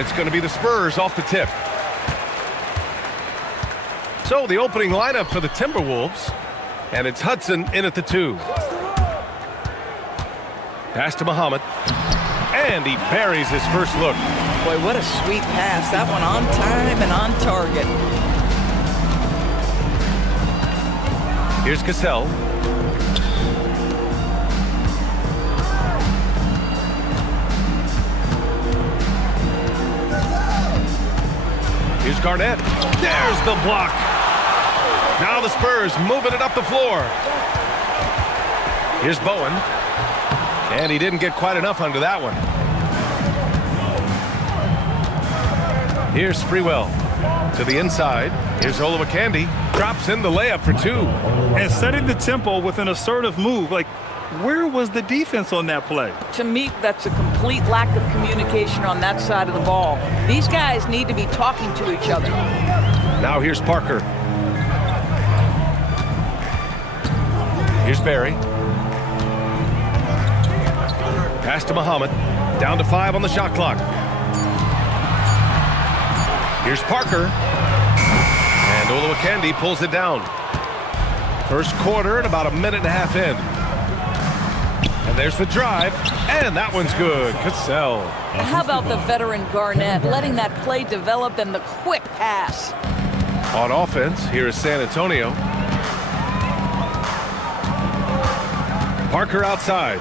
it's going to be the Spurs off the tip. So the opening lineup for the Timberwolves, and it's Hudson in at the 2. Pass to Muhammad, and he buries his first look. Boy, what a sweet pass. That one on time and on target. Here's Cassell. Here's Garnett. There's the block. Now the Spurs moving it up the floor. Here's Bowen. And he didn't get quite enough under that one. Here's Sprewell to the inside. Here's Olowokandi. Drops in the layup for 2. And setting the tempo with an assertive move. Like, where was the defense on that play? To me, that's a complete lack of communication on that side of the ball. These guys need to be talking to each other. Now here's Parker. Here's Barry. Pass to Muhammad. Down to 5 on the shot clock. Here's Parker. And Olowokandi pulls it down. First quarter and about a minute and a half in. And there's the drive. And that one's good. Cassell. How about the veteran Garnett letting that play develop and the quick pass? On offense, here is San Antonio. Parker outside.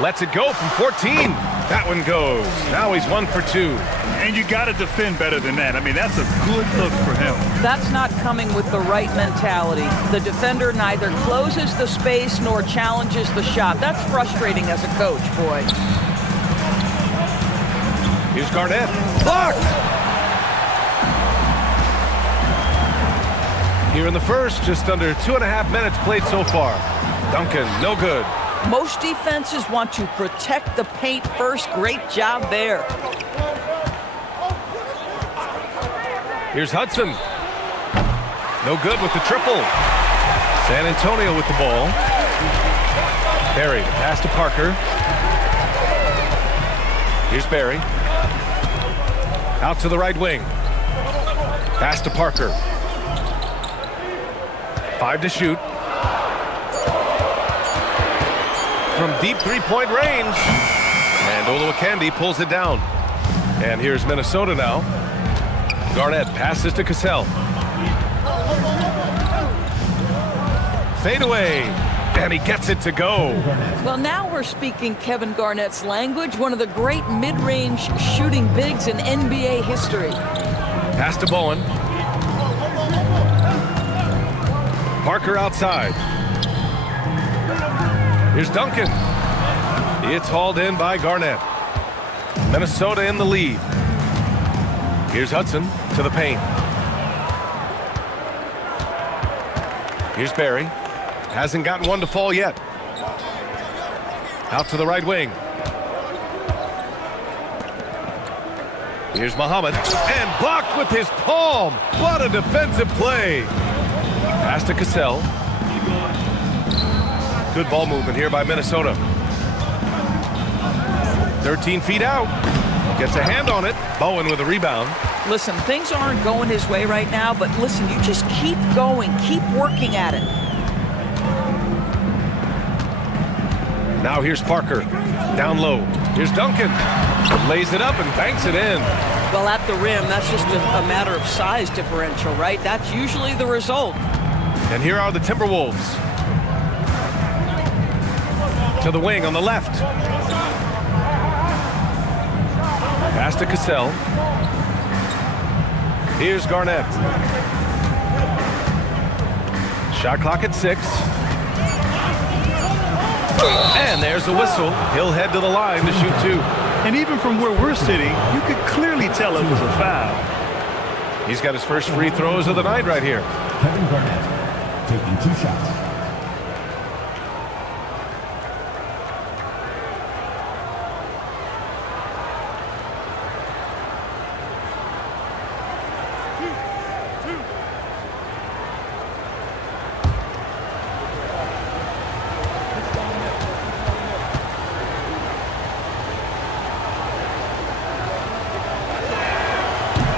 Lets it go from 14. That one goes. Now he's 1 for 2. And you got to defend better than that. I mean, that's a good look for him. That's not coming with the right mentality. The defender neither closes the space nor challenges the shot. That's frustrating as a coach, boy. Here's Garnett. Blocked! Here in the first, just under 2.5 minutes played so far. Duncan, no good. Most defenses want to protect the paint first. Great job there. Here's Hudson. No good with the triple. San Antonio with the ball. Barry, the pass to Parker. Here's Barry. Out to the right wing. Pass to Parker. 5 to shoot. From deep three-point range. And Olowokandi pulls it down. And here's Minnesota now. Garnett passes to Cassell. Fade away. And he gets it to go. Well, now we're speaking Kevin Garnett's language, one of the great mid-range shooting bigs in NBA history. Pass to Bowen. Parker outside. Here's Duncan. It's hauled in by Garnett. Minnesota in the lead. Here's Hudson to the paint. Here's Barry. Hasn't gotten one to fall yet. Out to the right wing. Here's Muhammad. And blocked with his palm. What a defensive play. Pass to Cassell. Good ball movement here by Minnesota. 13 feet out. Gets a hand on it. Bowen with a rebound. Listen, things aren't going his way right now, but listen, you just keep going. Keep working at it. Now here's Parker. Down low. Here's Duncan. Lays it up and banks it in. Well, at the rim, that's just a matter of size differential, right? That's usually the result. And here are the Timberwolves. To the wing on the left. Pass to Cassell. Here's Garnett. Shot clock at 6. And there's the whistle. He'll head to the line to shoot 2. And even from where we're sitting, you could clearly tell it was a foul. He's got his first free throws of the night right here. Kevin Garnett taking 2 shots.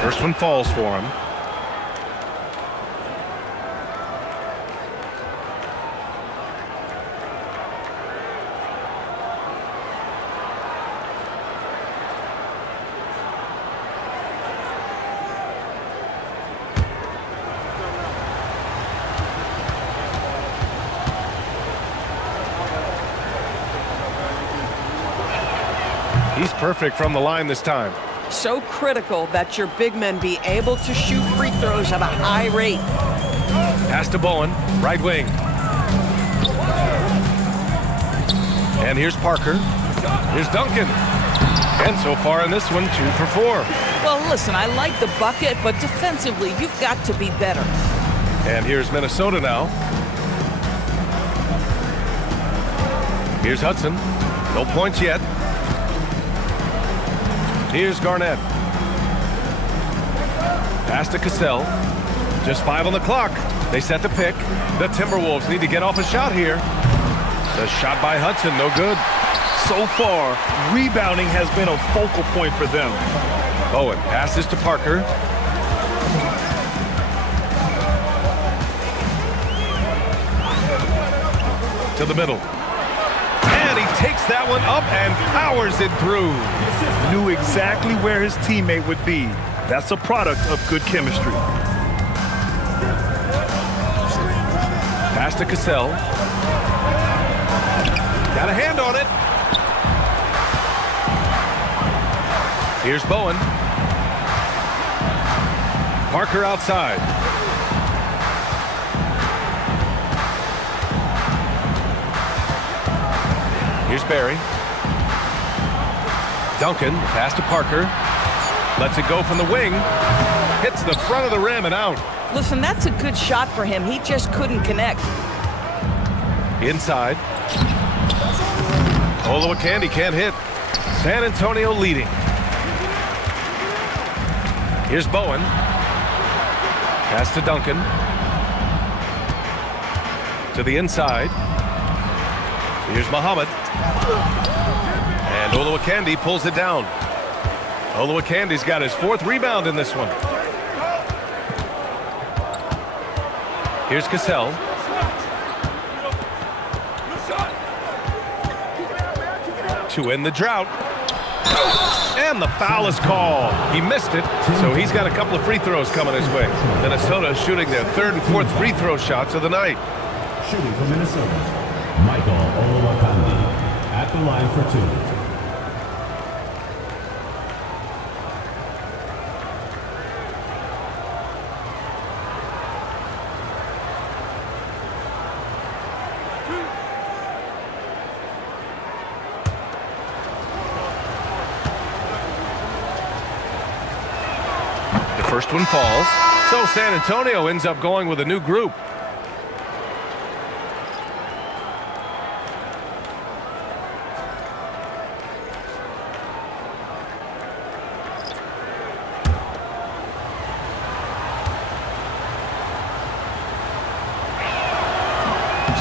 First one falls for him. He's perfect from the line this time. So critical that your big men be able to shoot free throws at a high rate. Pass to Bowen, right wing. And here's Parker. Here's Duncan. And so far in this one, 2 for 4. Well, listen, I like the bucket, but defensively, you've got to be better. And here's Minnesota now. Here's Hudson. No points yet. Here's Garnett. Pass to Cassell. Just 5 on the clock. They set the pick. The Timberwolves need to get off a shot here. The shot by Hudson, no good. So far, rebounding has been a focal point for them. Bowen passes to Parker. To the middle. And he takes that one up and powers it through. Knew exactly where his teammate would be. That's a product of good chemistry. Pass to Cassell. Got a hand on it. Here's Bowen. Parker outside. Here's Barry. Duncan, pass to Parker. Lets it go from the wing. Hits the front of the rim and out. Listen, that's a good shot for him. He just couldn't connect. Inside. Olowokandi can't hit. San Antonio leading. Here's Bowen. Pass to Duncan. To the inside. Here's Muhammad. And Olowokandi pulls it down. Olowokandi's got his 4th rebound in this one. Here's Cassell. To end the drought. And the foul is called. He missed it, so he's got a couple of free throws coming his way. Minnesota shooting their 3rd and 4th free throw shots of the night. Shooting for Minnesota, Michael Olowokandi at the line for 2. First one falls, so San Antonio ends up going with a new group.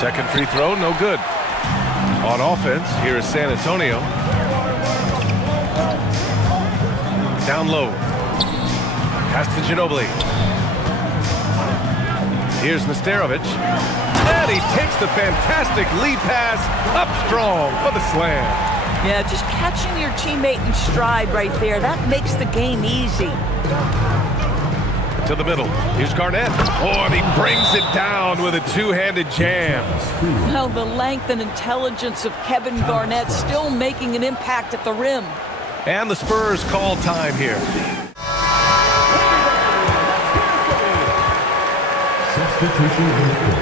Second free throw, no good. On offense, here is San Antonio. Down low. Pass to Ginobili. Here's Nesterovic. And he takes the fantastic lead pass up strong for the slam. Yeah, just catching your teammate in stride right there. That makes the game easy. To the middle. Here's Garnett. Oh, and he brings it down with a 2-handed jam. Well, the length and intelligence of Kevin Garnett still making an impact at the rim. And the Spurs call time here. Substitution in full.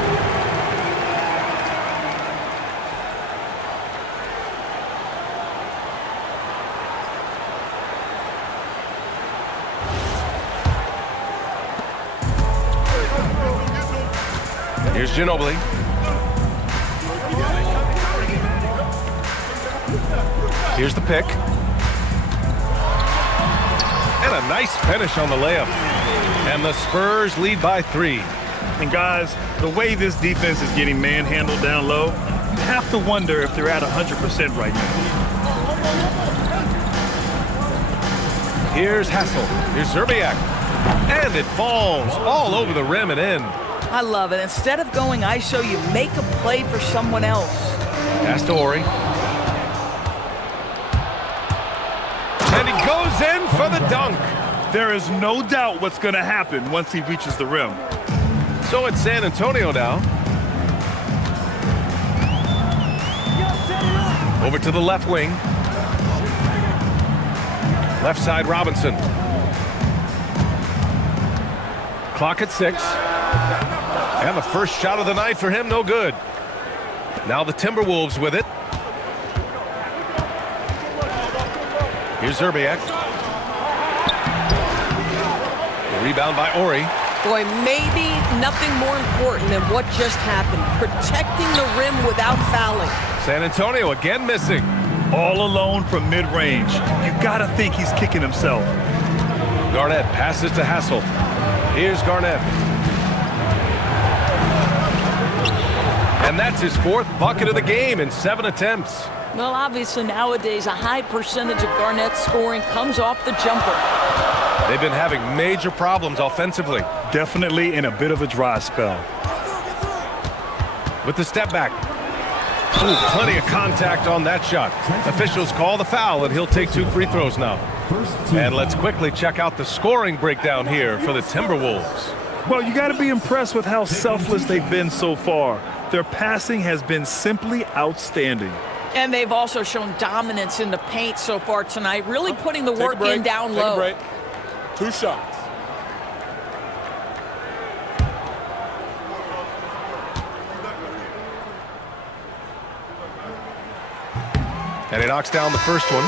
Here's Ginobili. Here's the pick. And a nice finish on the layup. And the Spurs lead by 3. And guys, the way this defense is getting manhandled down low, you have to wonder if they're at 100% right now. Here's Hassel. Here's Zerbiak. And it falls all over the rim and in. I love it. Instead of going ISO, you make a play for someone else. Pass to Ori. And he goes in for the dunk. There is no doubt what's going to happen once he reaches the rim. So it's San Antonio now. Over to the left wing. Left side, Robinson. Clock at 6. And the first shot of the night for him, no good. Now the Timberwolves with it. Here's Zerbiak. The rebound by Ori. Boy, maybe nothing more important than what just happened. Protecting the rim without fouling. San Antonio again missing. All alone from mid-range. You gotta think he's kicking himself. Garnett passes to Hassel. Here's Garnett. And that's his 4th bucket of the game in 7 attempts. Well, obviously nowadays a high percentage of Garnett's scoring comes off the jumper. They've been having major problems offensively. Definitely in a bit of a dry spell. With the step back. Ooh, plenty of contact on that shot. Officials call the foul, and he'll take 2 free throws now. And let's quickly check out the scoring breakdown here for the Timberwolves. Well, you got to be impressed with how selfless they've been so far. Their passing has been simply outstanding. And they've also shown dominance in the paint so far tonight, really putting the work in down low. Take a break. 2 shots. And he knocks down the first one.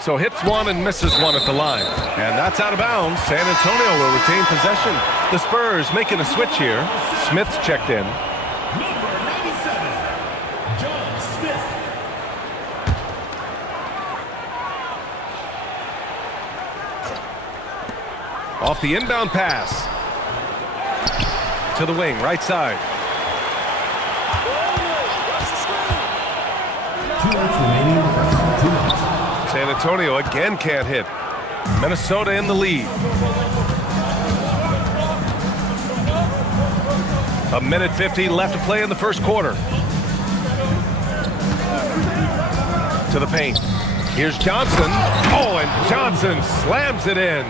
So hits one and misses one at the line. And that's out of bounds. San Antonio will retain possession. The Spurs making a switch here. Smith's checked in. Number 97, John Smith. Off the inbound pass. To the wing, right side. 2 minutes remaining in the first. 2 minutes. San Antonio again can't hit. Minnesota in the lead. A minute 50 left to play in the first quarter. To the paint. Here's Johnson. Oh, and Johnson slams it in.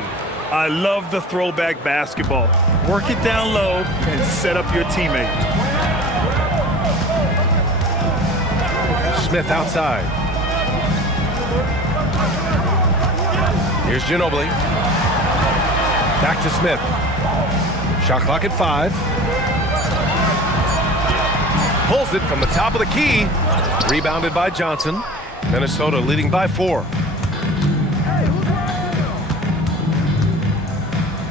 I love the throwback basketball. Work it down low and set up your teammate. Smith outside. Here's Ginobili. Back to Smith. Shot clock at 5. Pulls it from the top of the key. Rebounded by Johnson. Minnesota leading by 4.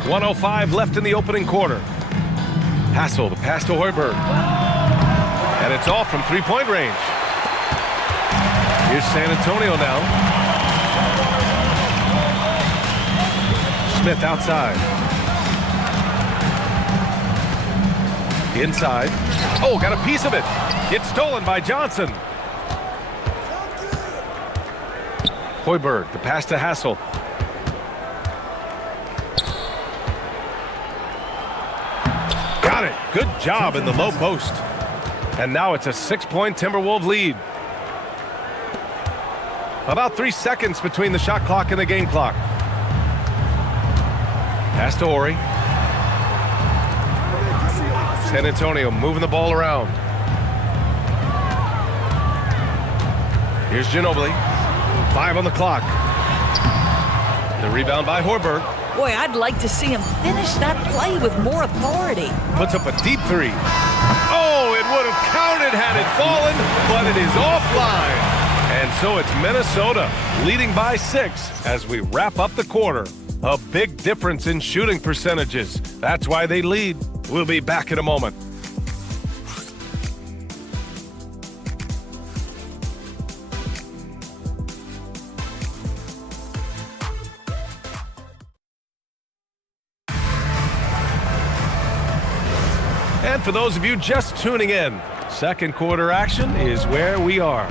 1:05 left in the opening quarter. Hassel, the pass to Hoiberg. And it's off from 3-point range. Here's San Antonio now. Smith outside. Inside. Oh, got a piece of it. It's stolen by Johnson. Hoiberg, the pass to Hassel. Got it. Good job in the low post. And now it's a 6-point Timberwolves lead. About 3 seconds between the shot clock and the game clock. Pass to Ori. San Antonio moving the ball around. Here's Ginobili. 5 on the clock. The rebound by Hoiberg. Boy, I'd like to see him finish that play with more authority. Puts up a deep 3. Oh, it would have counted had it fallen, but it is offline. And so it's Minnesota leading by 6 as we wrap up the quarter. A big difference in shooting percentages. That's why they lead. We'll be back in a moment. And for those of you just tuning in, second quarter action is where we are.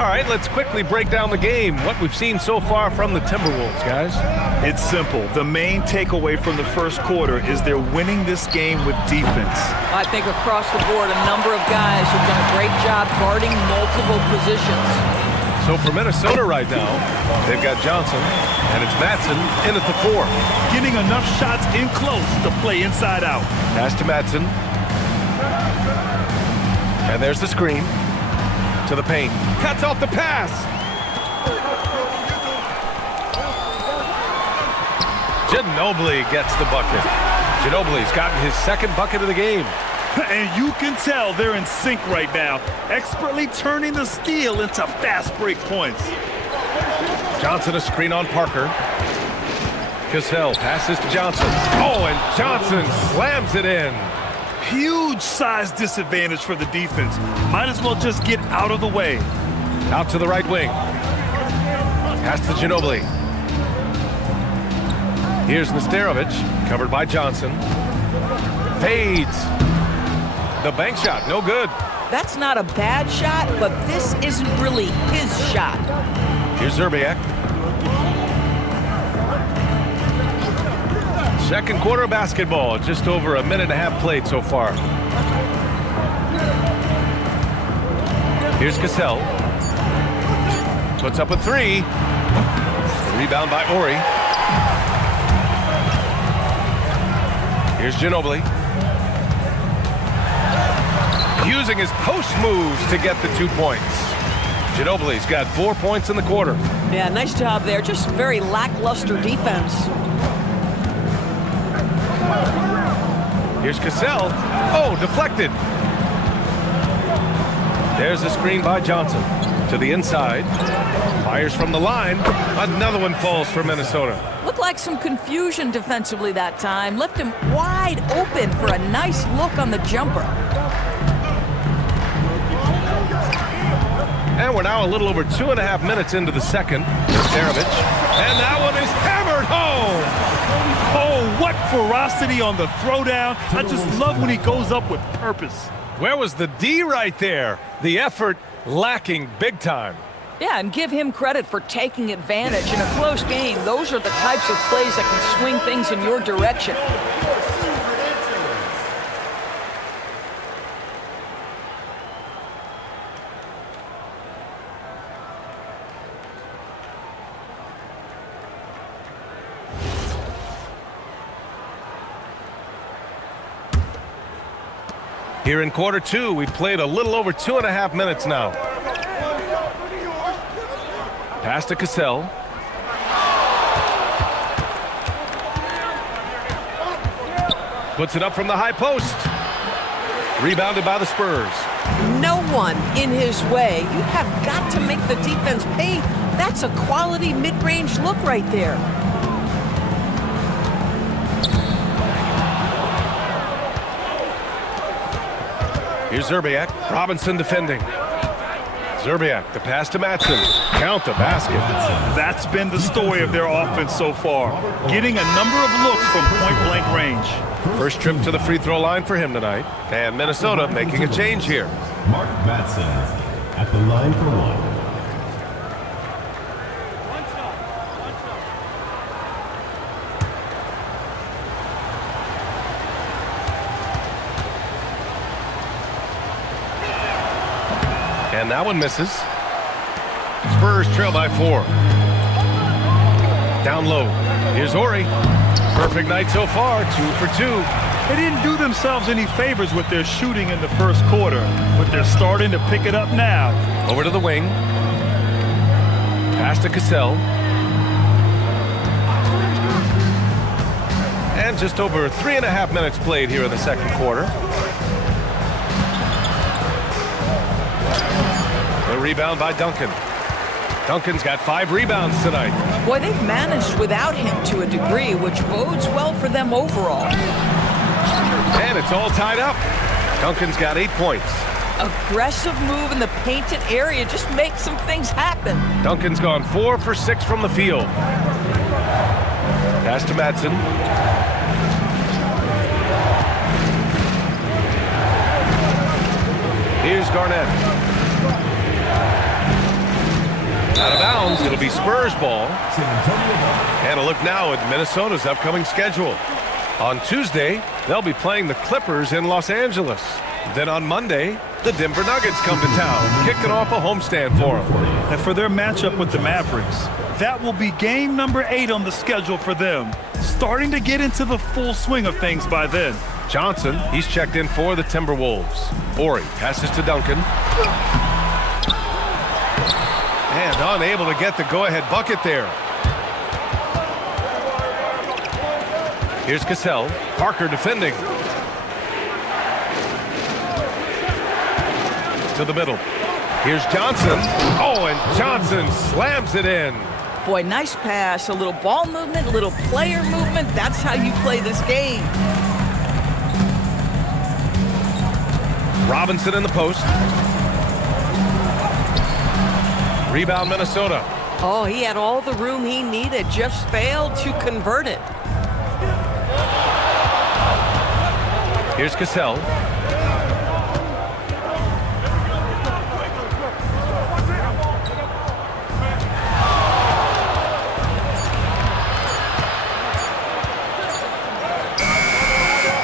All right, let's quickly break down the game, what we've seen so far from the Timberwolves, guys. It's simple. The main takeaway from the first quarter is they're winning this game with defense. I think across the board, a number of guys have done a great job guarding multiple positions. So for Minnesota right now, they've got Johnson, and it's Matson in at the 4. Getting enough shots in close to play inside out. Pass to Matson. And there's the screen. To the paint. Cuts off the pass. Ginobili gets the bucket. Ginobili's gotten his second bucket of the game. And you can tell they're in sync right now, expertly turning the steal into fast break points. Johnson a screen on Parker. Cassell passes to Johnson. Oh, and Johnson slams it in. Huge size disadvantage for the defense. Might as well just get out of the way. Out to the right wing. Pass to Ginobili. Here's Nesterovic, covered by Johnson. Fades. The bank shot, no good. That's not a bad shot, but this isn't really his shot. Here's Zerbiak. Second quarter basketball, just over a minute and a half played so far. Here's Cassell. Puts up a 3. Rebound by Ori. Here's Ginobili. Using his post moves to get the 2 points. Ginobili's got 4 points in the quarter. Yeah, nice job there. Just very lackluster defense. Here's Cassell. Oh, deflected. There's the screen by Johnson. To the inside. Fires from the line. Another one falls for Minnesota. Looked like some confusion defensively that time. Left him wide open for a nice look on the jumper. And we're now a little over 2.5 minutes into the second. Nesterovic. And that one is hammered home. Oh, what ferocity on the throwdown. I just love when he goes up with purpose. Where was the D right there? The effort lacking big time. Yeah, and give him credit for taking advantage. In a close game, those are the types of plays that can swing things in your direction. Here in quarter 2, we played a little over 2.5 minutes now. Pass to Cassell. Puts it up from the high post. Rebounded by the Spurs. No one in his way. You have got to make the defense pay. That's a quality mid-range look right there. Here's Zerbiak. Robinson defending. Zerbiak, the pass to Matson. Count the basket. That's been the story of their offense so far. Getting a number of looks from point-blank range. First trip to the free throw line for him tonight. And Minnesota making a change here. Mark Matson at the line for 1. And that one misses. Spurs trail by 4. Down low. Here's Ori. Perfect night so far, 2 for 2. They didn't do themselves any favors with their shooting in the first quarter, but they're starting to pick it up now. Over to the wing. Pass to Cassell. And just over 3.5 minutes played here in the second quarter. The rebound by Duncan. Duncan's got 5 rebounds tonight. Boy, they've managed without him to a degree, which bodes well for them overall. And it's all tied up. Duncan's got 8 points. Aggressive move in the painted area just makes some things happen. Duncan's gone 4 for 6 from the field. Pass to Matson. Here's Garnett. Out of bounds. It'll be Spurs ball. San Antonio ball. And a look now at Minnesota's upcoming schedule. On Tuesday, they'll be playing the Clippers in Los Angeles. Then on Monday, the Denver Nuggets come to town, kicking off a homestand for them. And for their matchup with the Mavericks, that will be game number 8 on the schedule for them. Starting to get into the full swing of things by then. Johnson, he's checked in for the Timberwolves. Ori passes to Duncan. And unable to get the go-ahead bucket there. Here's Cassell. Parker defending. To the middle. Here's Johnson. Oh, and Johnson slams it in. Boy, nice pass, a little ball movement, a little player movement. That's how you play this game. Robinson in the post. Rebound Minnesota. Oh, he had all the room he needed, just failed to convert it. Here's Cassell.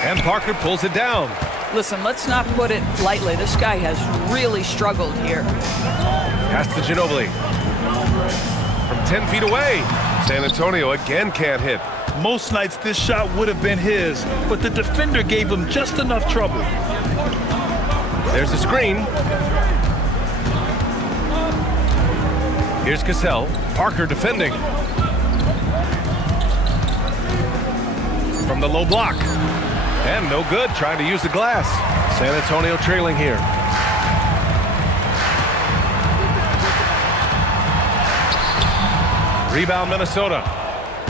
And Parker pulls it down. Listen, let's not put it lightly. This guy has really struggled here. Pass to Ginobili. From 10 feet away. San Antonio again can't hit. Most nights this shot would have been his, but the defender gave him just enough trouble. There's a screen. Here's Cassell. Parker defending. From the low block. And no good, trying to use the glass. San Antonio trailing here. Rebound Minnesota.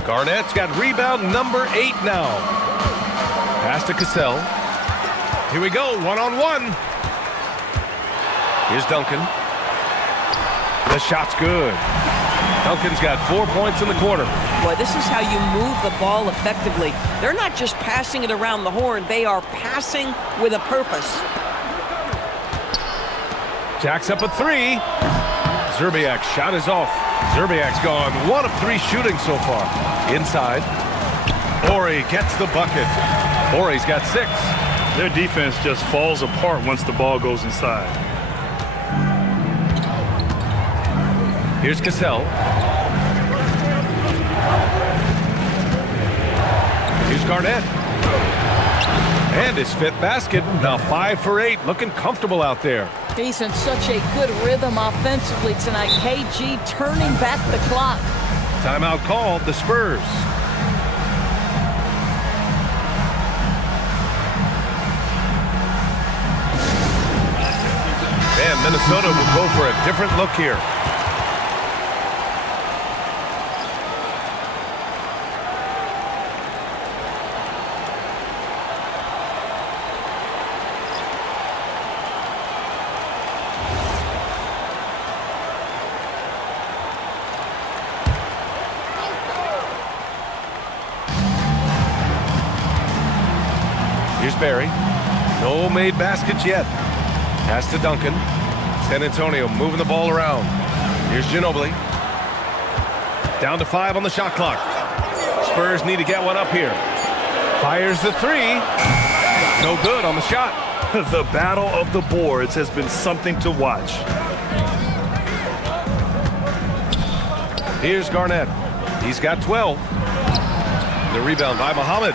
Garnett's got rebound number 8 now. Pass to Cassell. Here we go, one-on-one. Here's Duncan. The shot's good. Duncan's got 4 points in the quarter. Boy, this is how you move the ball effectively. They're not just passing it around the horn. They are passing with a purpose. Jacks up a 3. Zerbiak's shot is off. Zerbiak's gone 1 of 3 shooting so far. Inside. Ori gets the bucket. Ori's got 6. Their defense just falls apart once the ball goes inside. Here's Cassell. Here's Garnett. And his 5th basket. Now 5 for 8. Looking comfortable out there. He's in such a good rhythm offensively tonight. KG turning back the clock. Timeout called, the Spurs. And Minnesota will go for a different look here. Here's Barry. No made baskets yet. Pass to Duncan. San Antonio moving the ball around. Here's Ginobili. Down to 5 on the shot clock. Spurs need to get one up here. Fires the 3. No good on the shot. The battle of the boards has been something to watch. Here's Garnett. He's got 12. The rebound by Muhammad.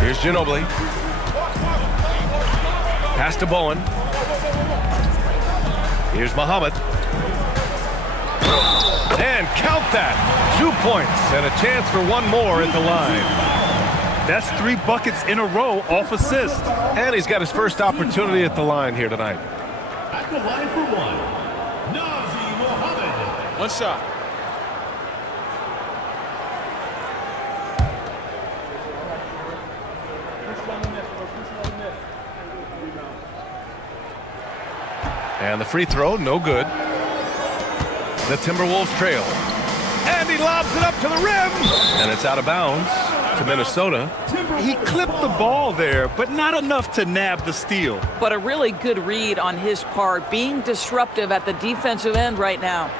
Here's Ginobili. Pass to Bowen. Here's Muhammad. And count that. 2 points and a chance for one more at the line. That's 3 buckets in a row off assist. And he's got his first opportunity at the line here tonight. At the line for 1, Nazi Mohammed. 1 shot. And the free throw, no good. The Timberwolves trail. And he lobs it up to the rim. And it's out of bounds. to Minnesota. He clipped the ball there, but not enough to nab the steal. But a really good read on his part, being disruptive at the defensive end right now.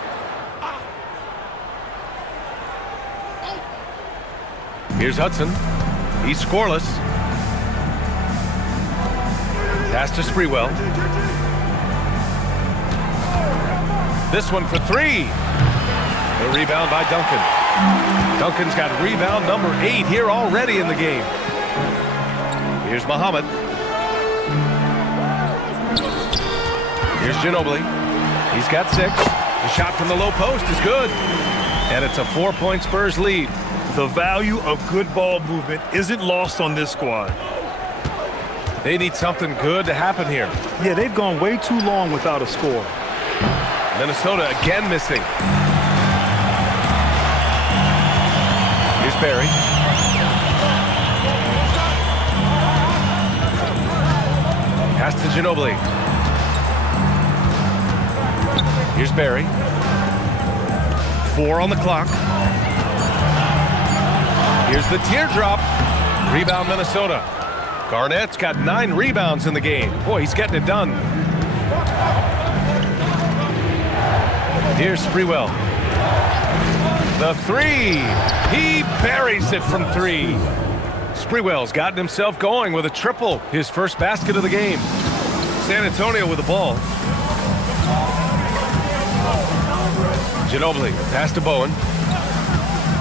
Here's Hudson. He's scoreless. Pass to Sprewell. This one for three. The rebound by Duncan. Duncan's got rebound number 8 here already in the game. Here's Muhammad. Here's Ginobili. He's got 6. The shot from the low post is good. And it's a 4-point Spurs lead. The value of good ball movement isn't lost on this squad. They need something good to happen here. Yeah, they've gone way too long without a score. Minnesota again missing. Here's Barry. Pass to Ginobili. Here's Barry. 4 on the clock. Here's the teardrop. Rebound Minnesota. Garnett's got 9 rebounds in the game. Boy, he's getting it done. Here's Sprewell. The 3. He buries it from 3. Sprewell's gotten himself going with a triple. His first basket of the game. San Antonio with the ball. Ginobili. Pass to Bowen.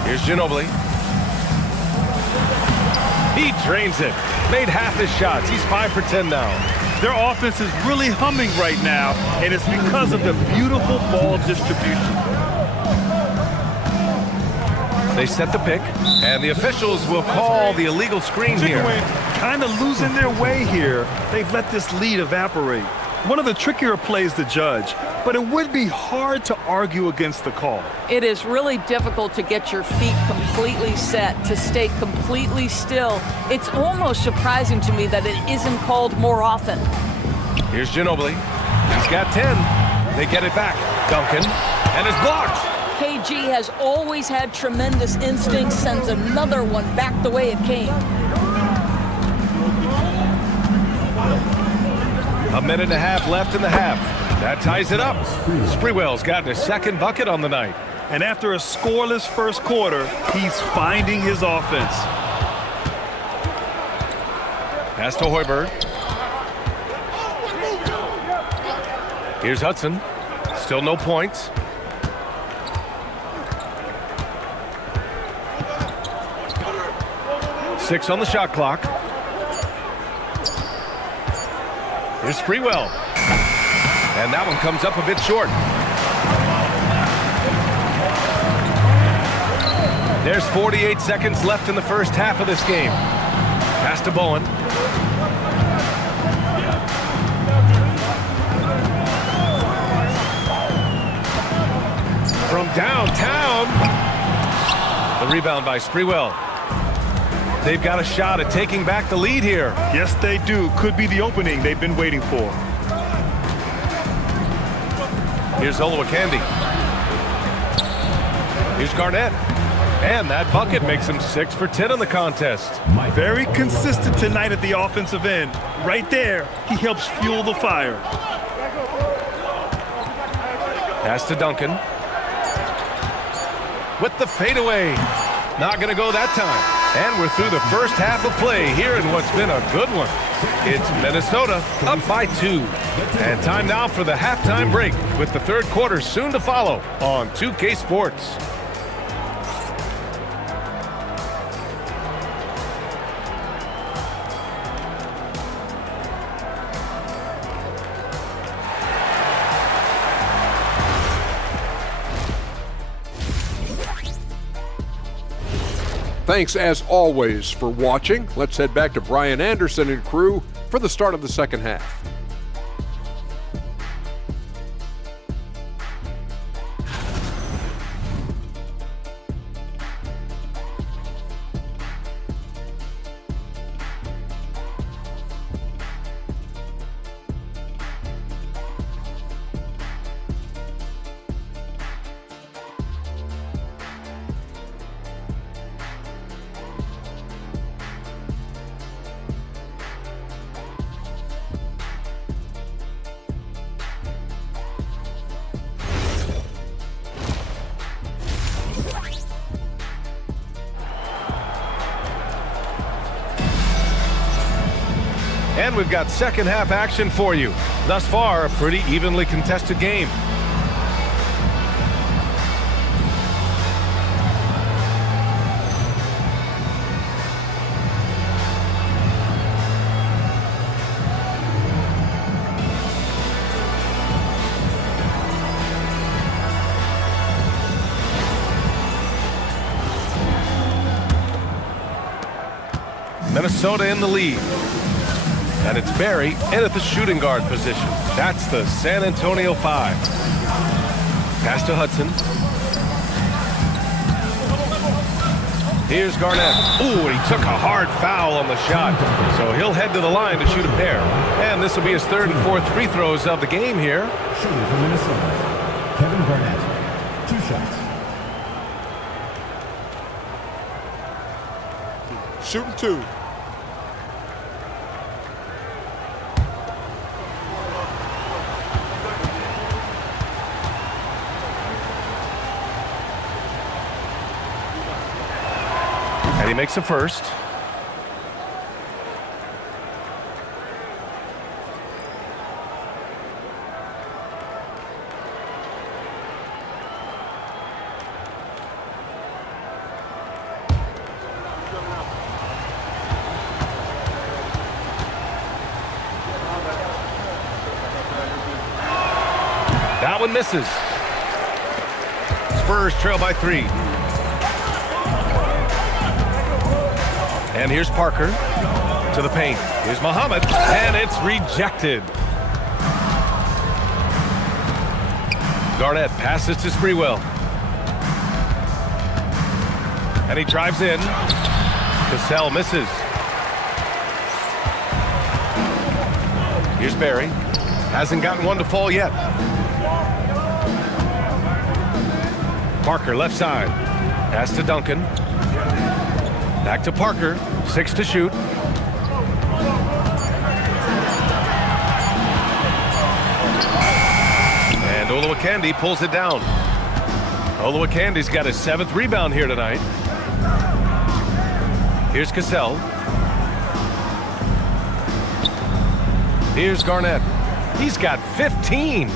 Here's Ginobili. He drains it. Made half his shots. He's 5 for 10 now. Their offense is really humming right now, and it's because of the beautiful ball distribution. They set the pick, and the officials will call the illegal screen here. Kind of losing their way here. They've let this lead evaporate. One of the trickier plays to judge, but it would be hard to argue against the call. It is really difficult to get your feet completely set, to stay completely still. It's almost surprising to me that it isn't called more often. Here's Ginobili. He's got 10. They get it back. Duncan, and it's blocked. KG has always had tremendous instincts, sends another one back the way it came. A minute and a half left in the half. That ties it up. Sprewell's gotten his second bucket on the night. And after a scoreless first quarter, he's finding his offense. Pass to Hoiberg. Here's Hudson. Still no points. Six on the shot clock. Here's Sprewell. And that one comes up a bit short. There's 48 seconds left in the first half of this game. Pass to Bowen. From downtown. The rebound by Sprewell. They've got a shot at taking back the lead here. Yes, they do. Could be the opening they've been waiting for. Here's Olowokandi. Here's Garnett. And that bucket makes him 6 for 10 in the contest. Very consistent tonight at the offensive end. Right there, he helps fuel the fire. Pass to Duncan. With the fadeaway. Not going to go that time. And we're through the first half of play here in what's been a good one. It's Minnesota up by 2. And time now for the halftime break with the third quarter soon to follow on 2K Sports. Thanks, as always, for watching. Let's head back to Brian Anderson and crew for the start of the second half. And we've got second half action for you. Thus far, a pretty evenly contested game. Minnesota in the lead. And it's Barry in at the shooting guard position. That's the San Antonio 5. Pass to Hudson. Here's Garnett. Ooh, he took a hard foul on the shot. So he'll head to the line to shoot a pair. And this will be his third and fourth free throws of the game here. Shooting for Minnesota, Kevin Garnett. 2 shots. Shooting 2. And he makes a first. That one misses. Spurs trail by 3. And here's Parker to the paint. Here's Muhammad, and it's rejected. Garnett passes to Sprewell. And he drives in. Cassell misses. Here's Barry. Hasn't gotten one to fall yet. Parker left side. Pass to Duncan. Back to Parker. 6 to shoot. And Olowokandi pulls it down. Olowokandi's got his 7th rebound here tonight. Here's Cassell. Here's Garnett. He's got 15.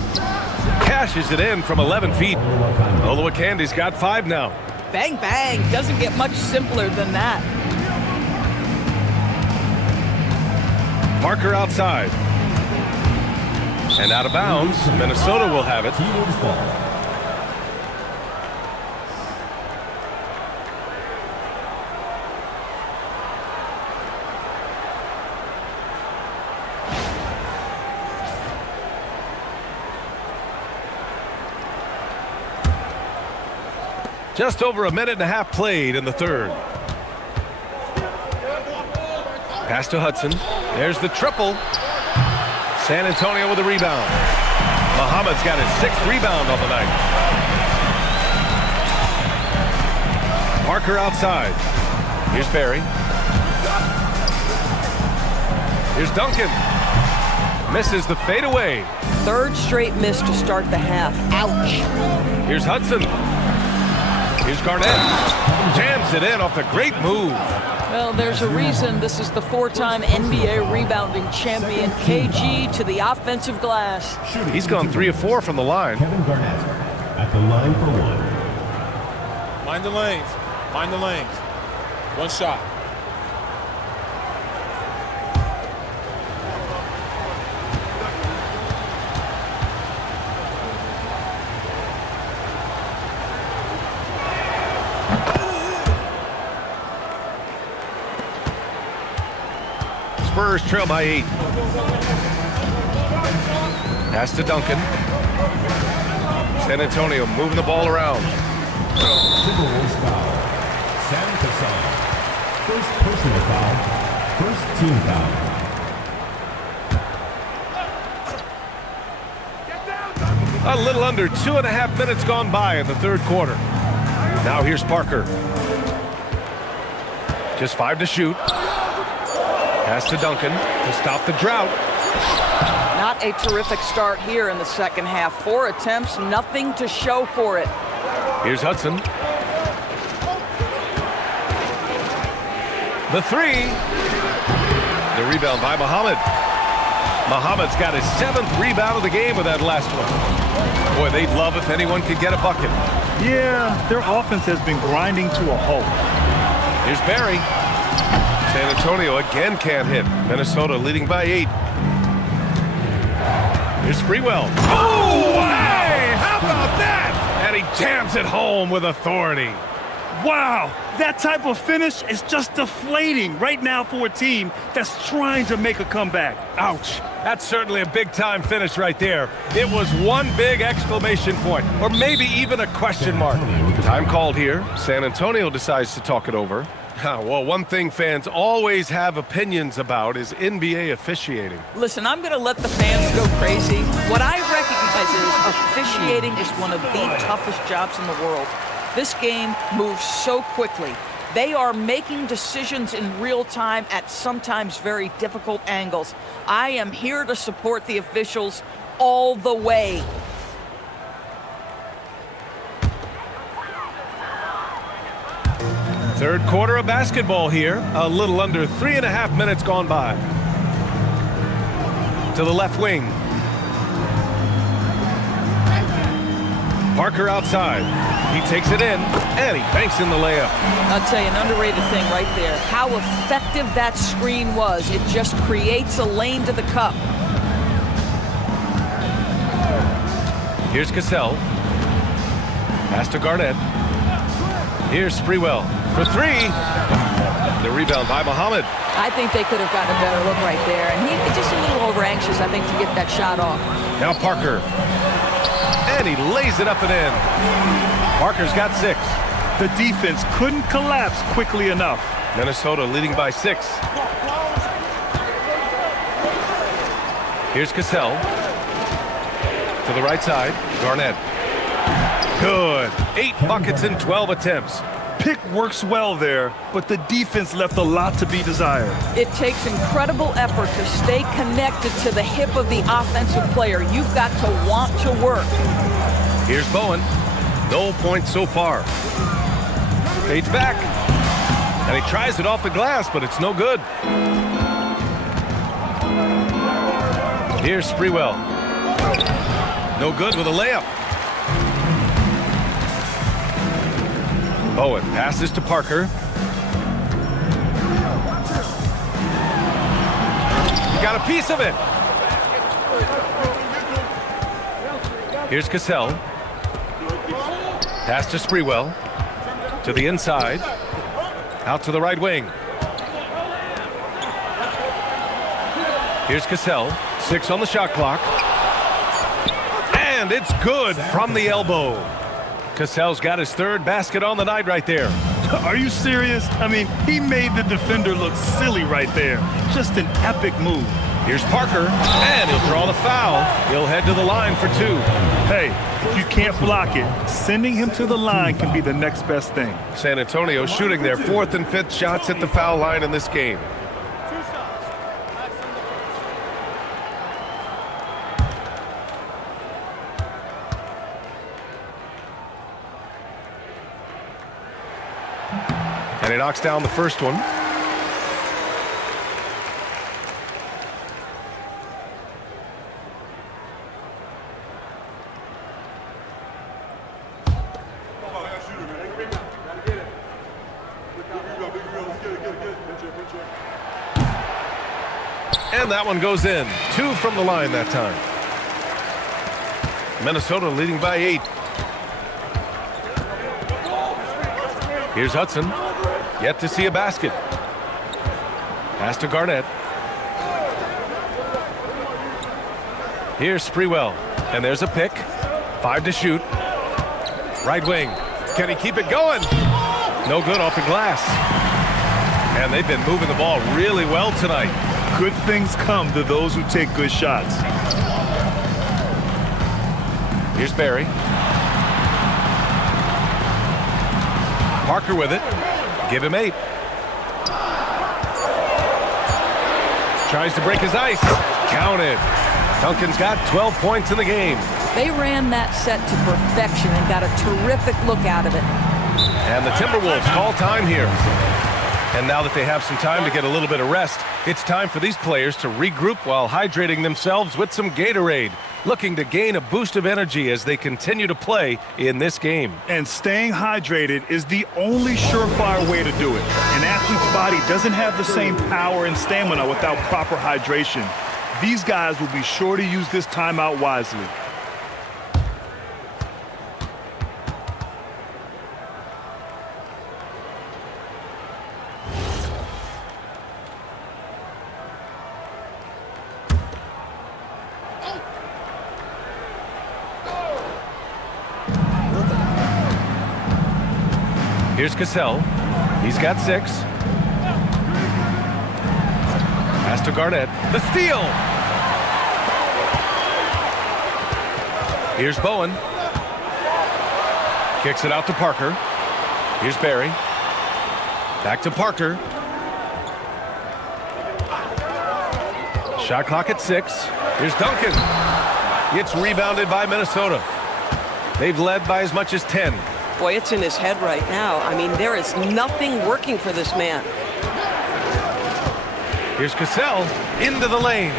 Cashes it in from 11 feet. Olowokandi's got 5 now. Bang, bang. Doesn't get much simpler than that. Parker outside. And out of bounds. Minnesota will have it. Just over a minute and a half played in the third. Pass to Hudson. There's the triple. San Antonio with a rebound. Muhammad's got his 6th rebound on the night. Parker outside. Here's Barry. Here's Duncan. Misses the fadeaway. 3rd straight miss to start the half. Ouch. Here's Hudson. Here's Garnett. Jams it in off a great move. Well, there's a reason this is the 4-time NBA rebounding champion. KG to the offensive glass. He's gone 3 of 4 from the line. Kevin Garnett at the line for 1. Mind the lanes. Mind the lanes. 1 shot. Spurs trail by 8. Pass to Duncan. San Antonio moving the ball around. Timberwolves foul. Sam Cassell. First personal foul. First team foul. A little under 2.5 minutes gone by in the third quarter. Now here's Parker. Just 5 to shoot. Pass to Duncan to stop the drought. Not a terrific start here in the second half. 4 attempts, nothing to show for it. Here's Hudson. The 3. The rebound by Muhammad. Muhammad's got his 7th rebound of the game with that last one. Boy, they'd love if anyone could get a bucket. Yeah, their offense has been grinding to a halt. Here's Barry. San Antonio again can't hit. Minnesota leading by 8. Here's Sprewell. Oh, hey, how about that? And he jams it home with authority. Wow, that type of finish is just deflating right now for a team that's trying to make a comeback. Ouch. That's certainly a big-time finish right there. It was one big exclamation point, or maybe even a question mark. Time called here. San Antonio decides to talk it over. Well, one thing fans always have opinions about is NBA officiating. Listen, I'm going to let the fans go crazy. What I recognize is officiating is one of the toughest jobs in the world. This game moves so quickly. They are making decisions in real time at sometimes very difficult angles. I am here to support the officials all the way. Third quarter of basketball here. A little under 3.5 minutes gone by. To the left wing. Parker outside. He takes it in, and he banks in the layup. I'll tell you, an underrated thing right there. How effective that screen was. It just creates a lane to the cup. Here's Cassell. Pass to Garnett. Here's Sprewell for 3. The rebound by Muhammad. I think they could have gotten a better look right there. And he just a little over anxious, I think, to get that shot off. Now Parker. And he lays it up and in. Parker's got 6. The defense couldn't collapse quickly enough. Minnesota leading by 6. Here's Cassell. To the right side, Garnett. Good. 8 buckets in 12 attempts. Pick works well there, but the defense left a lot to be desired. It takes incredible effort to stay connected to the hip of the offensive player. You've got to want to work. Here's Bowen. No points so far. Fades back. And he tries it off the glass, but it's no good. Here's Sprewell. No good with a layup. Bowen passes to Parker. Got a piece of it. Here's Cassell. Pass to Sprewell. To the inside. Out to the right wing. Here's Cassell. 6 on the shot clock. And it's good from the elbow. Cassell's got his 3rd basket on the night right there. Are you serious? I mean, he made the defender look silly right there. Just an epic move. Here's Parker, and he'll draw the foul. He'll head to the line for 2. Hey, if you can't block it, sending him to the line can be the next best thing. San Antonio shooting their 4th and 5th shots at the foul line in this game. And he knocks down the first one. And that one goes in. 2 from the line that time. Minnesota leading by 8. Here's Hudson. Yet to see a basket. Pass to Garnett. Here's Sprewell. And there's a pick. 5 to shoot. Right wing. Can he keep it going? No good off the glass. And they've been moving the ball really well tonight. Good things come to those who take good shots. Here's Barry. Parker with it. Give him 8. Tries to break his ice. Counted. Duncan's got 12 points in the game. They ran that set to perfection and got a terrific look out of it. And the Timberwolves call time here. And now that they have some time to get a little bit of rest, it's time for these players to regroup while hydrating themselves with some Gatorade, looking to gain a boost of energy as they continue to play in this game. And staying hydrated is the only surefire way to do it. An athlete's body doesn't have the same power and stamina without proper hydration. These guys will be sure to use this timeout wisely. Here's Cassell. He's got 6. Pass to Garnett. The steal! Here's Bowen. Kicks it out to Parker. Here's Barry. Back to Parker. Shot clock at 6. Here's Duncan. It's rebounded by Minnesota. They've led by as much as 10. Boy, it's in his head right now. I mean, there is nothing working for this man. Here's Cassell into the lane.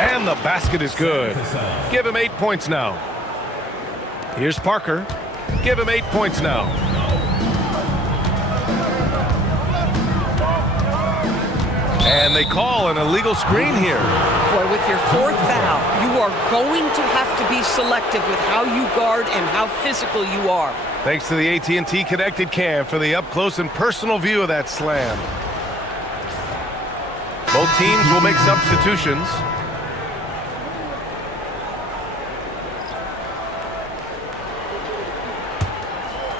And the basket is good. Give him 8 points now. Here's Parker. Give him 8 points now. And they call an illegal screen here. Boy, with your 4th foul, you are going to have to be selective with how you guard and how physical you are. Thanks to the AT&T Connected Cam for the up-close and personal view of that slam. Both teams will make substitutions.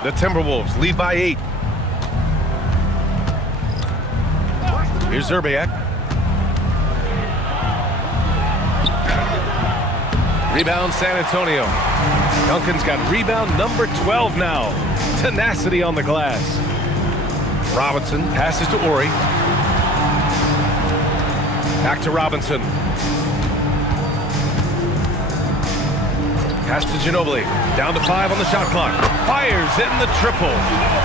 The Timberwolves lead by 8. Here's Zerbiak. Rebound San Antonio. Duncan's got rebound number 12 now. Tenacity on the glass. Robinson passes to Ori. Back to Robinson. Pass to Ginobili. Down to 5 on the shot clock. Fires in the triple.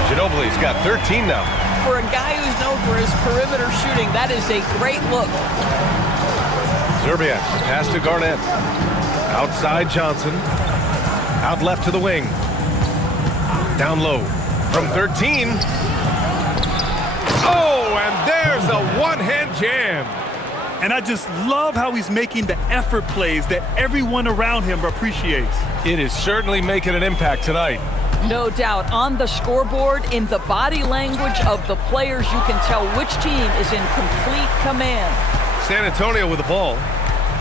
Ginobili's got 13 now. For a guy who's known for his perimeter shooting, that is a great look. Zerbiak, pass to Garnett. Outside Johnson. Out left to the wing. Down low. From 13. Oh, and there's a one-hand jam. And I just love how he's making the effort plays that everyone around him appreciates. It is certainly making an impact tonight. No doubt. On the scoreboard, in the body language of the players, you can tell which team is in complete command. San Antonio with the ball.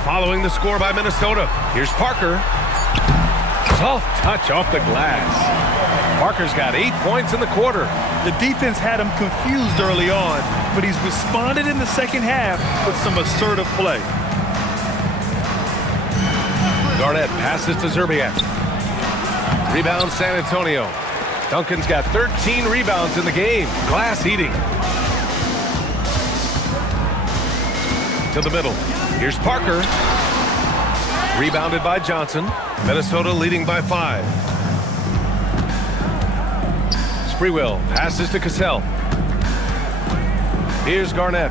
Following the score by Minnesota. Here's Parker. Soft touch off the glass. Parker's got 8 points in the quarter. The defense had him confused early on, but he's responded in the second half with some assertive play. Garnett passes to Zerbiak. Rebound San Antonio. Duncan's got 13 rebounds in the game. Glass eating. To the middle. Here's Parker. Rebounded by Johnson. Minnesota leading by 5. Sprewell passes to Cassell. Here's Garnett.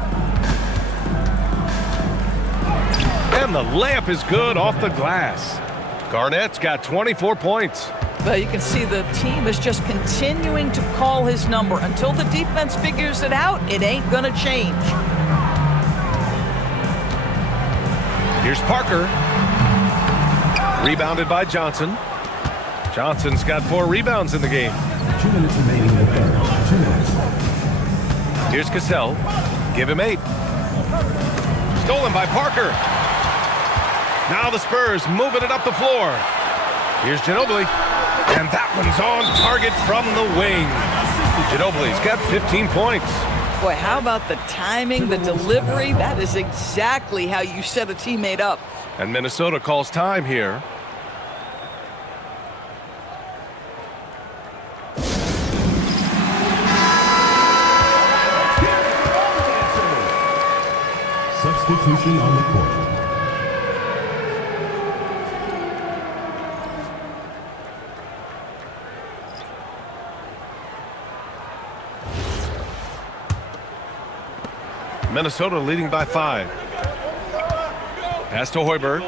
And the layup is good off the glass. Garnett's got 24 points. But you can see the team is just continuing to call his number. Until the defense figures it out, it ain't going to change. Here's Parker. Rebounded by Johnson. Johnson's got 4 rebounds in the game. 2 minutes remaining in the third. 2 minutes. Here's Cassell. Give him 8. Stolen by Parker. Now the Spurs moving it up the floor. Here's Ginobili. And that one's on target from the wing. Ginobili's got 15 points. Boy, how about the timing, the delivery? That is exactly how you set a teammate up. And Minnesota calls time here. Substitution on the court. Minnesota leading by 5. Pass to Hoiberg.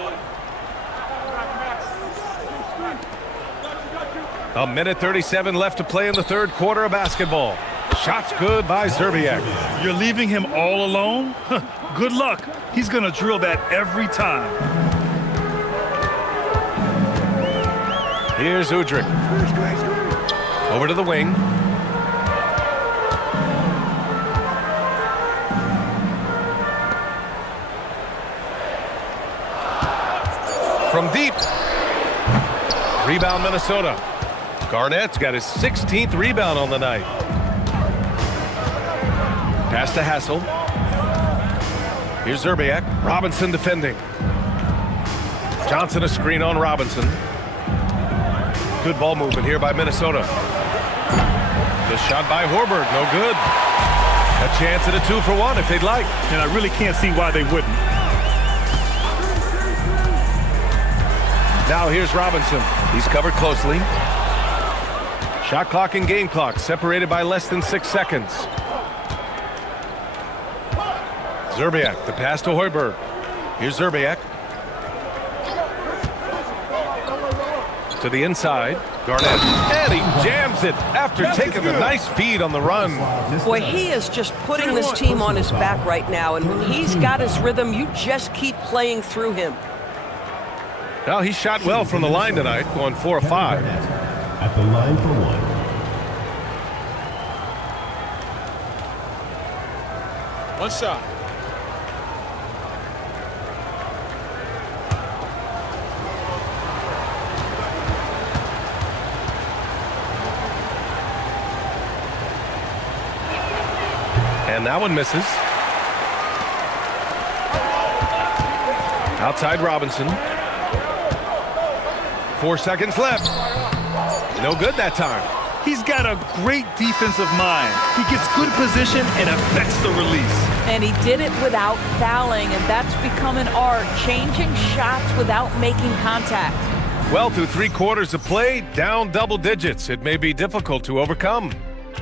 A minute 37 left to play in the third quarter of basketball. Shots good by Zerbiak. You're leaving him all alone? Good luck. He's going to drill that every time. Here's Udrih. Over to the wing. From deep. Rebound Minnesota. Garnett's got his 16th rebound on the night. Pass to Hassel. Here's Zerbiak. Robinson defending. Johnson a screen on Robinson. Good ball movement here by Minnesota. The shot by Hoiberg, no good. A chance at a 2-for-1 if they'd like. And I really can't see why they wouldn't. Now here's Robinson. He's covered closely. Shot clock and game clock separated by less than 6 seconds. Zerbiak, the pass to Hoiberg. Here's Zerbiak. To the inside. Garnett. And he jams it after taking a nice feed on the run. Boy, he is just putting this team on his back right now. And when he's got his rhythm, you just keep playing through him. Now he shot well from the line tonight, going 4 of 5. At the line for 1. One shot. And that one misses. Outside Robinson. 4 seconds left. No good that time. He's got a great defensive mind. He gets good position and affects the release. And he did it without fouling, and that's become an art, changing shots without making contact. Well, through 3 quarters of play, down double digits. It may be difficult to overcome.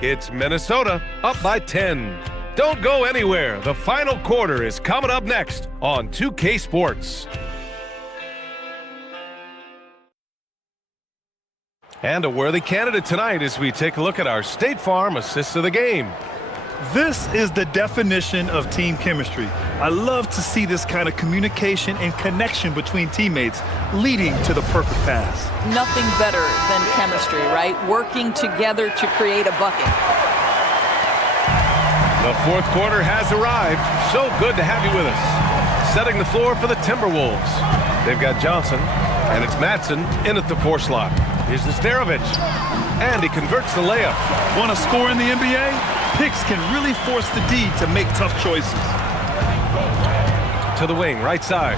It's Minnesota up by 10. Don't go anywhere. The final quarter is coming up next on 2K Sports. And a worthy candidate tonight as we take a look at our State Farm assists of the game. This is the definition of team chemistry. I love to see this kind of communication and connection between teammates leading to the perfect pass. Nothing better than chemistry, right? Working together to create a bucket. The fourth quarter has arrived. So good to have you with us. Setting the floor for the Timberwolves. They've got Johnson, and it's Matson in at the 4 slot. Here's the Starovich, and he converts the layup. Want to score in the NBA? Picks can really force the D to make tough choices. To the wing, right side.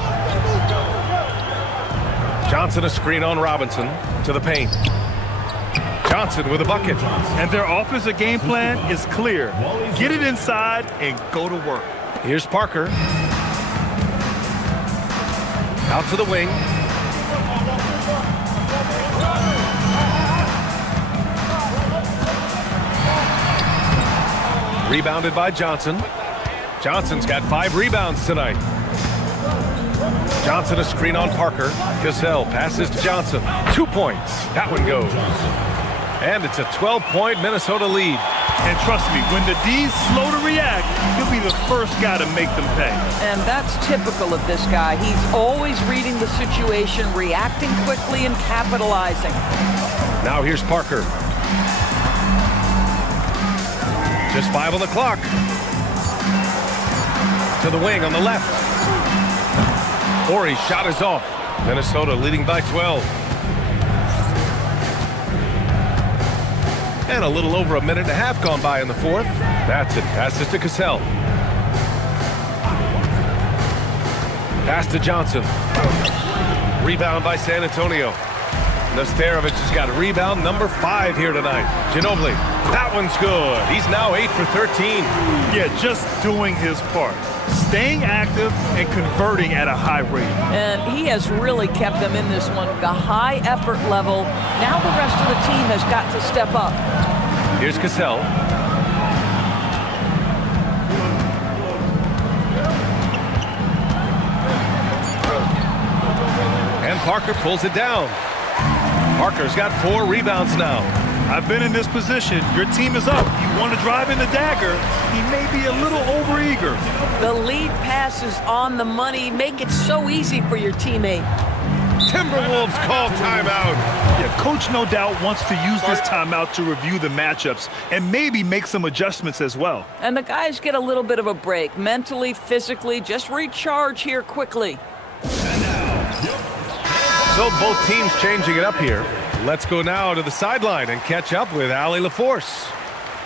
Johnson a screen on Robinson. To the paint. Johnson with a bucket. And their offensive game plan is clear. Get it inside and go to work. Here's Parker. Out to the wing. Rebounded by Johnson. Johnson's got 5 rebounds tonight. Johnson a screen on Parker. Cassell passes to Johnson. 2 points. That one goes. And it's a 12-point Minnesota lead. And trust me, when the D's slow to react, he'll be the first guy to make them pay. And that's typical of this guy. He's always reading the situation, reacting quickly, and capitalizing. Now here's Parker. Just 5 on the clock. To the wing on the left. Horry's shot is off. Minnesota leading by 12. And a little over a minute and a half gone by in the fourth. Matson passes to Cassell. Pass to Johnson. Rebound by San Antonio. Nesterovic has got rebound number 5 here tonight. Ginobili, that one's good. He's now 8 for 13. Yeah, just doing his part. Staying active and converting at a high rate. And he has really kept them in this one. The high effort level. Now the rest of the team has got to step up. Here's Cassell. Parker pulls it down. Parker's got 4 rebounds now. I've been in this position. Your team is up. You want to drive in the dagger. He may be a little overeager. The lead pass is on the money. Make it so easy for your teammate. Timberwolves call timeout. Yeah, coach no doubt wants to use this timeout to review the matchups and maybe make some adjustments as well. And the guys get a little bit of a break. Mentally, physically, just recharge here quickly. So both teams changing it up here. Let's go now to the sideline and catch up with Allie LaForce.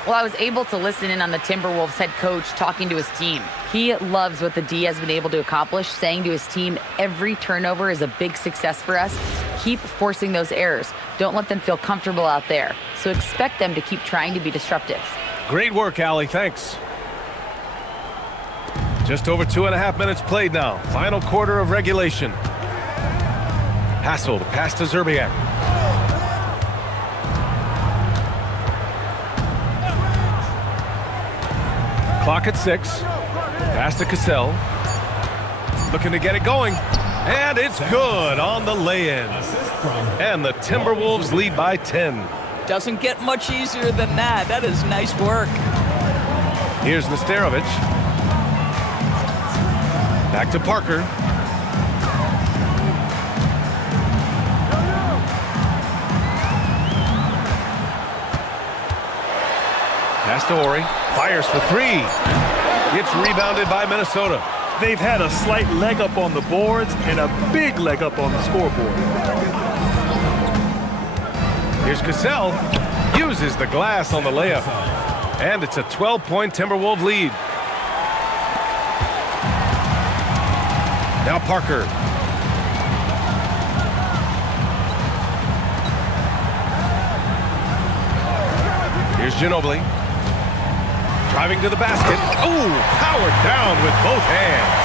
Well, I was able to listen in on the Timberwolves head coach talking to his team. He loves what the D has been able to accomplish, saying to his team, every turnover is a big success for us. Keep forcing those errors. Don't let them feel comfortable out there. So expect them to keep trying to be disruptive. Great work, Allie. Thanks. Just over 2.5 minutes played now. Final quarter of regulation. Hassel, the pass to Zerbiak. Clock at 6. Pass to Cassell. Looking to get it going. And it's good on the lay-in. And the Timberwolves lead by 10. Doesn't get much easier than that. That is nice work. Here's Nesterovic. Back to Parker. Pass to Ori. Fires for 3. Gets rebounded by Minnesota. They've had a slight leg up on the boards and a big leg up on the scoreboard. Here's Cassell. Uses the glass on the layup. And it's a 12-point Timberwolves lead. Now Parker. Here's Ginobili. Driving to the basket. Oh, powered down with both hands.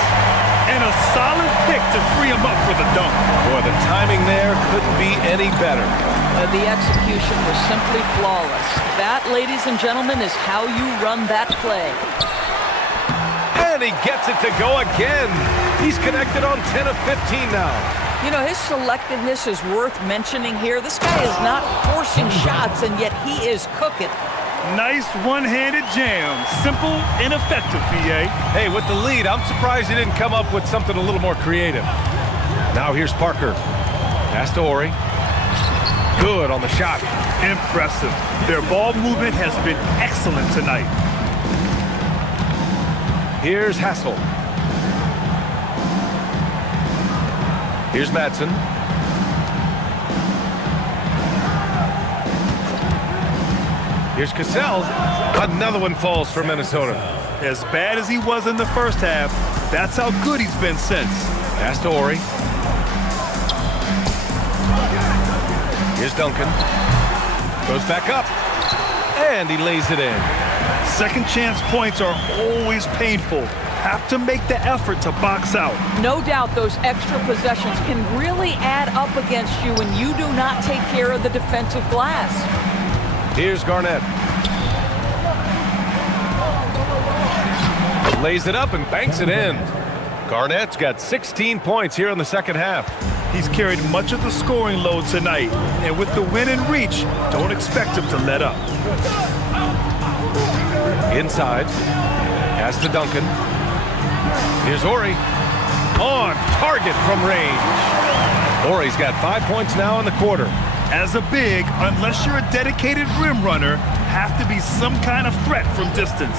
And a solid pick to free him up for the dunk. Boy, the timing there couldn't be any better. The execution was simply flawless. That, ladies and gentlemen, is how you run that play. And he gets it to go again. He's connected on 10 of 15 now. You know, his selectiveness is worth mentioning here. This guy is not forcing shots, and yet he is cooking. Nice one-handed jam. Simple and effective, PA. Hey, with the lead, I'm surprised he didn't come up with something a little more creative. Now here's Parker. Pass to Ori. Good on the shot. Impressive. Their ball movement has been excellent tonight. Here's Hassel. Here's Madsen. Here's Cassell. Another one falls for Minnesota. As bad as he was in the first half, that's how good he's been since. Pass to Ori. Here's Duncan. Goes back up. And he lays it in. Second chance points are always painful. Have to make the effort to box out. No doubt those extra possessions can really add up against you when you do not take care of the defensive glass. Here's Garnett. Lays it up and banks it in. Garnett's got 16 points here in the second half. He's carried much of the scoring load tonight, and with the win in reach, don't expect him to let up. Inside. Pass to Duncan. Here's Ori. On target from range. Ori's got 5 points now in the quarter. As a big, unless you're a dedicated rim runner, have to be some kind of threat from distance.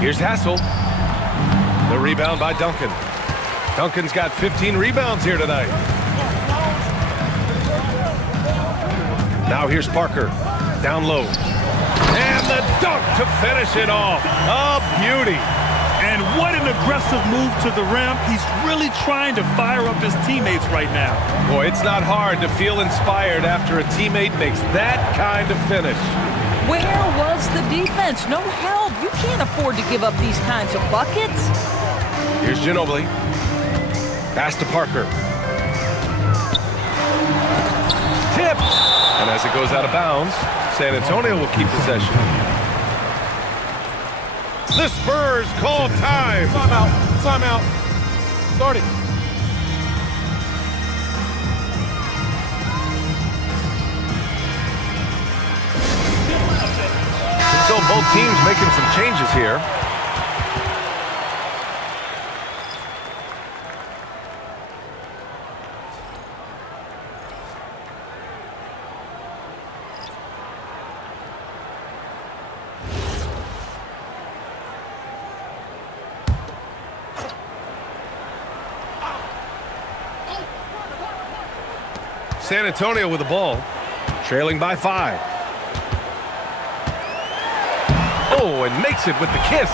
Here's Hassel. The rebound by Duncan. Duncan's got 15 rebounds here tonight. Now here's Parker. Down low. And the dunk to finish it off. A beauty. And what an aggressive move to the rim. He's really trying to fire up his teammates right now. Boy, it's not hard to feel inspired after a teammate makes that kind of finish. Where was the defense? No help. You can't afford to give up these kinds of buckets. Here's Ginobili. Pass to Parker. Tipped. And as it goes out of bounds, San Antonio will keep possession. The Spurs call time. Timeout. Timeout. Start it. So both teams making some changes here. San Antonio with the ball, trailing by 5. Oh, and makes it with the kiss.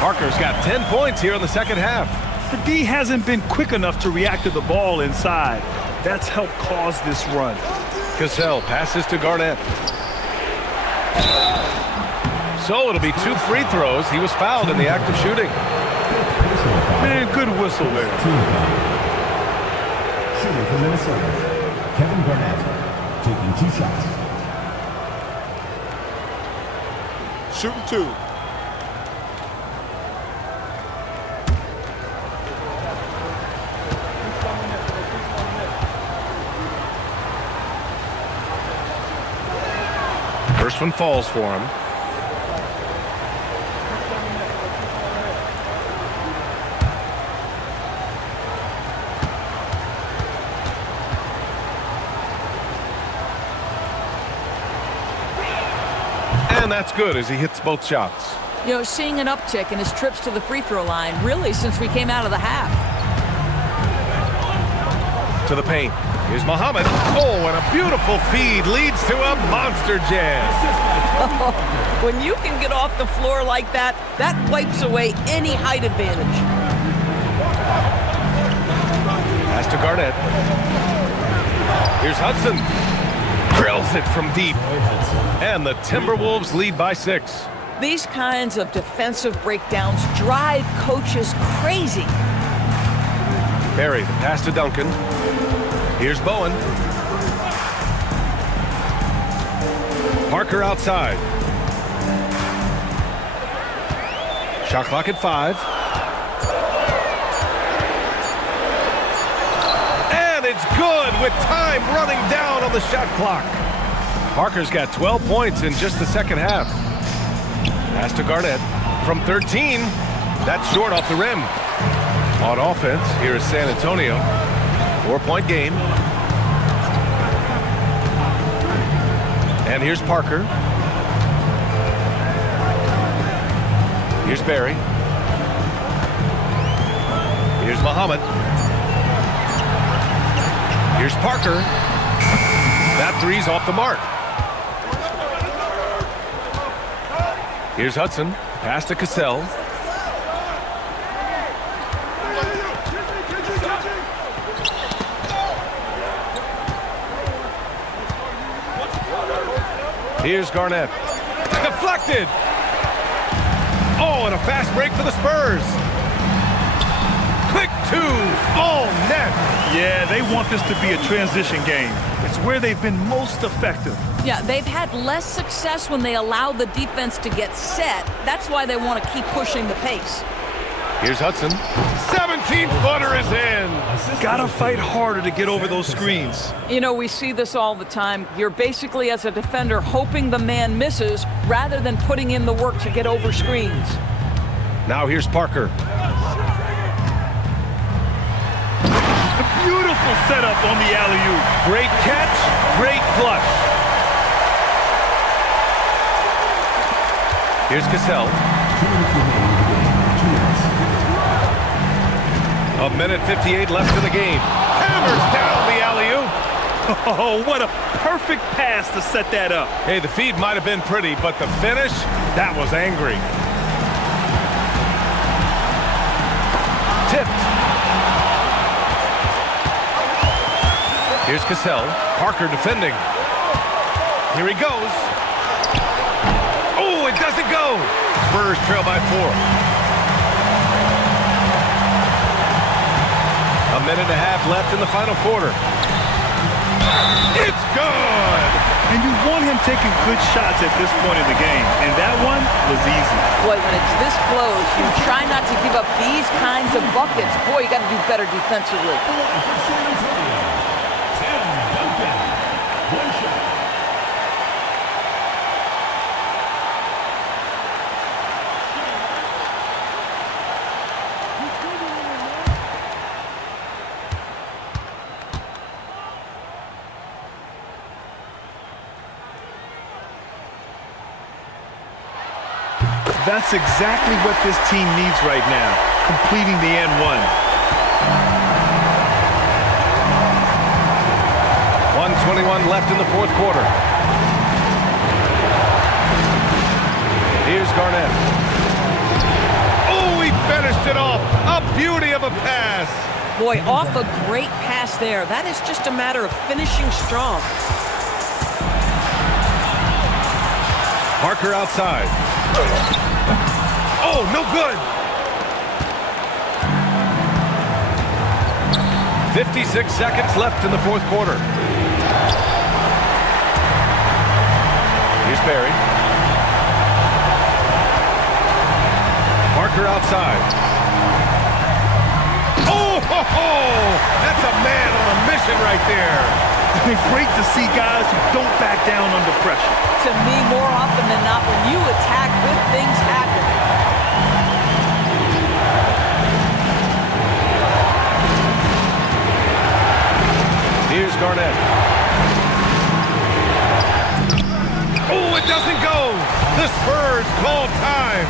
Parker's got 10 points here in the second half. The D hasn't been quick enough to react to the ball inside. That's helped cause this run. Cassell passes to Garnett. So it'll be 2 free throws. He was fouled in the act of shooting. Man, good whistle there. Shooting for Minnesota, Kevin Garnett, taking 2 shots. Shooting 2. First one falls for him. And that's good as he hits both shots. You know, seeing an uptick in his trips to the free throw line, really, since we came out of the half. To the paint. Here's Muhammad. Oh, and a beautiful feed leads to a monster jam. When you can get off the floor like that, that wipes away any height advantage. Pass to Garnett. Here's Hudson. Drills it from deep. And the Timberwolves lead by 6. These kinds of defensive breakdowns drive coaches crazy. Barry, the pass to Duncan. Here's Bowen. Parker outside. Shot clock at 5. And it's good with time running down on the shot clock. Parker's got 12 points in just the second half. Pass to Garnett from 13. That's short off the rim. On offense, here is San Antonio. 4-point game. And here's Parker. Here's Barry. Here's Muhammad. Here's Parker. That three's off the mark. Here's Hudson. Pass to Cassell. Here's Garnett. Deflected. Oh, and a fast break for the Spurs. Quick 2. Oh, net. Yeah, they want this to be a transition game. It's where they've been most effective. Yeah, they've had less success when they allow the defense to get set. That's why they want to keep pushing the pace. Here's Hudson. 17-footer is in. Gotta fight harder to get over those screens. You know, we see this all the time. You're basically, as a defender, hoping the man misses rather than putting in the work to get over screens. Now here's Parker. A beautiful setup on the alley-oop. Great catch, great flush. Here's Cassell. 1:58 left in the game. Hammers down the alley-oop. Oh, what a perfect pass to set that up. Hey, the feed might have been pretty, but the finish, that was angry. Tipped. Here's Cassell. Parker defending. Here he goes. Oh, it doesn't go. Spurs trail by 4. A minute and a half left in the final quarter. It's good! And you want him taking good shots at this point in the game, and that one was easy. Boy, when it's this close, you try not to give up these kinds of buckets. Boy, you got to do better defensively. San Antonio, Tim Duncan. One shot. That's exactly what this team needs right now, completing the N1. 1:21 left in the fourth quarter. Here's Garnett. Oh, he finished it off. A beauty of a pass. Boy, off a great pass there. That is just a matter of finishing strong. Parker outside. Oh, no good. 56 seconds left in the fourth quarter. Here's Barry. Parker outside. Oh, ho, ho! That's a man on a mission right there. It's great to see guys who don't back down under pressure. To me, more often than not, when you attack, good things happen. Here's Garnett. Oh, it doesn't go. The Spurs call time.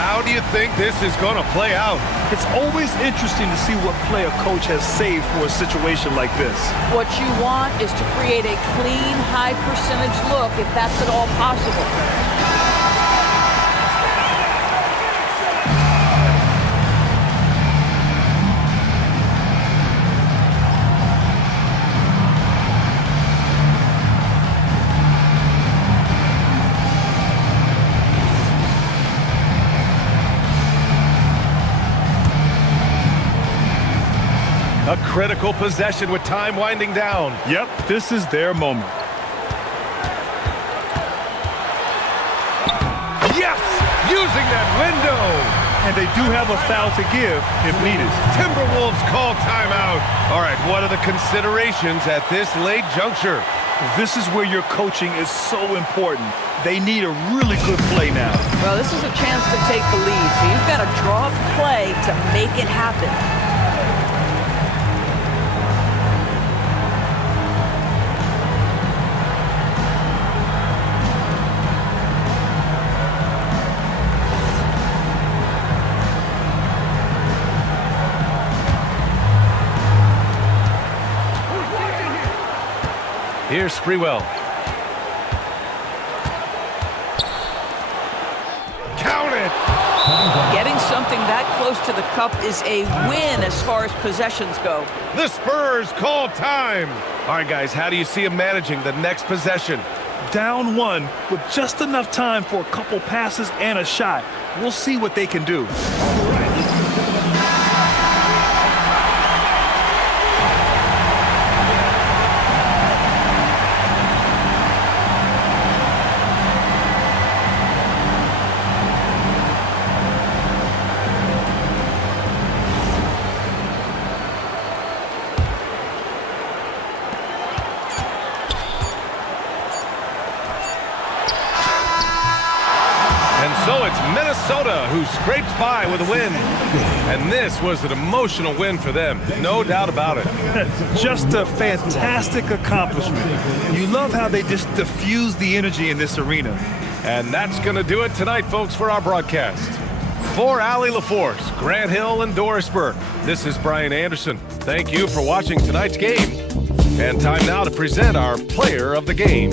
How do you think this is going to play out? It's always interesting to see what play a coach has saved for a situation like this. What you want is to create a clean, high-percentage look, if that's at all possible. A critical possession with time winding down. Yep, this is their moment. Yes! Using that window! And they do have a foul to give if needed. Timberwolves call timeout. All right, what are the considerations at this late juncture? This is where your coaching is so important. They need a really good play now. Well, this is a chance to take the lead, so you've got to draw up the play to make it happen. Here's Sprewell. Count it! Getting something that close to the cup is a win as far as possessions go. The Spurs call time. All right, guys, how do you see him managing the next possession? Down one with just enough time for a couple passes and a shot. We'll see what they can do. So it's Minnesota who scrapes by with a win. And this was an emotional win for them, no doubt about it. Just a fantastic accomplishment. You love how they just diffuse the energy in this arena. And that's going to do it tonight, folks, for our broadcast. For Allie LaForce, Grant Hill, and Doris Burke, this is Brian Anderson. Thank you for watching tonight's game. And time now to present our player of the game.